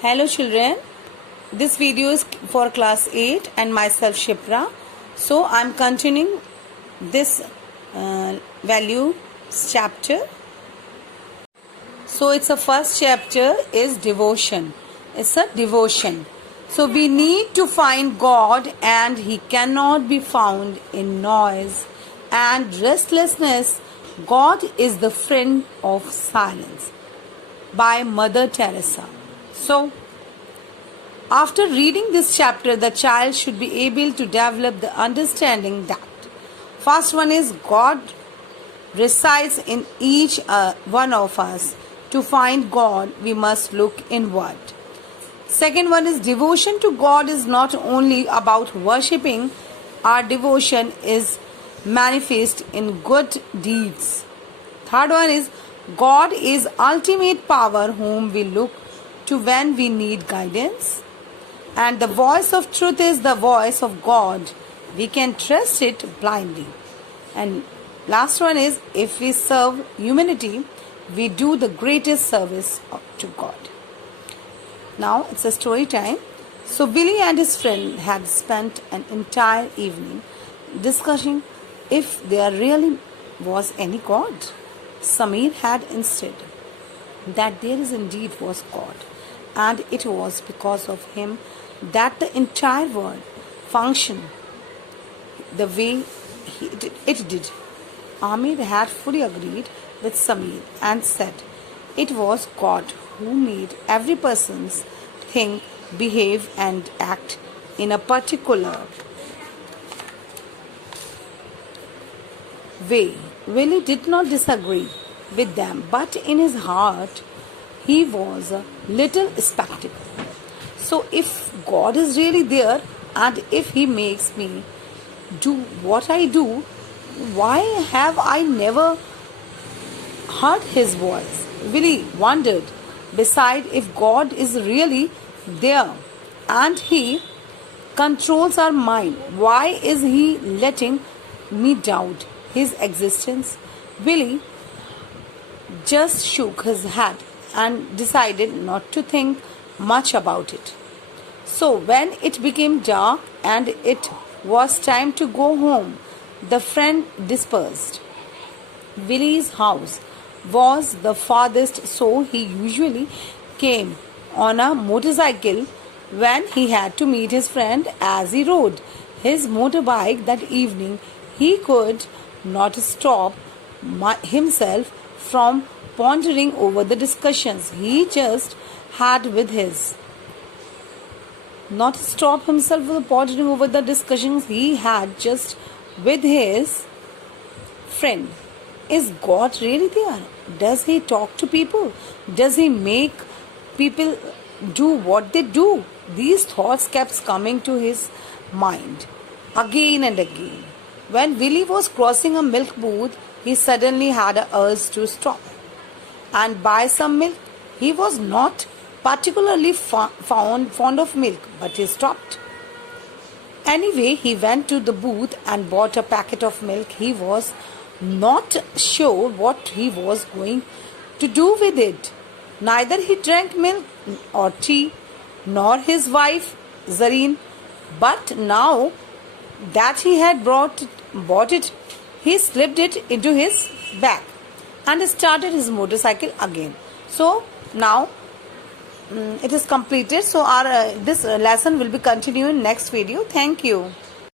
Hello children, this video is for class 8 and myself Shipra. So I am continuing this value chapter. So it's a first chapter is devotion. It's a devotion. So we need to find God and He cannot be found in noise and restlessness. God is the friend of silence by Mother Teresa. So, after reading this chapter, the child should be able to develop the understanding that first one is God resides in each one of us. To find God, we must look inward. Second one is devotion to God is not only about worshipping. Our devotion is manifest in good deeds. Third one is God is ultimate power whom we look to when we need guidance, and the voice of truth is the voice of God. We can trust it blindly. And last one is if we serve humanity, we do the greatest service to God. Now it's a story time. So Billy and his friend had spent an entire evening discussing if there really was any God. Samir had insisted that there is indeed was God, and it was because of him that the entire world functioned the way it did. Amir had fully agreed with Samir and said it was God who made every person think, behave and act in a particular way. Willie did not disagree with them, but in his heart he was a little skeptical. So if God is really there and if He makes me do what I do, why have I never heard His voice? Willie wondered. Besides, if God is really there and He controls our mind, why is He letting me doubt His existence? Willie just shook his head and decided not to think much about it. So when it became dark and it was time to go home, the friend dispersed. Willie's house was the farthest, so he usually came on a motorcycle when he had to meet his friend as he rode his motorbike that evening. He could not stop himself from pondering over the discussions he just had with his friend. Is God really there? Does He talk to people? Does He make people do what they do? These thoughts kept coming to his mind again and again. When Willie was crossing a milk booth, he suddenly had an urge to stop and buy some milk. He was not particularly fond of milk, but he stopped. Anyway, he went to the booth and bought a packet of milk. He was not sure what he was going to do with it. Neither he drank milk or tea, nor his wife Zareen. But now that he had bought it, he slipped it into his bag and started his motorcycle again. So now it is completed. So our this lesson will be continued in next video. Thank you.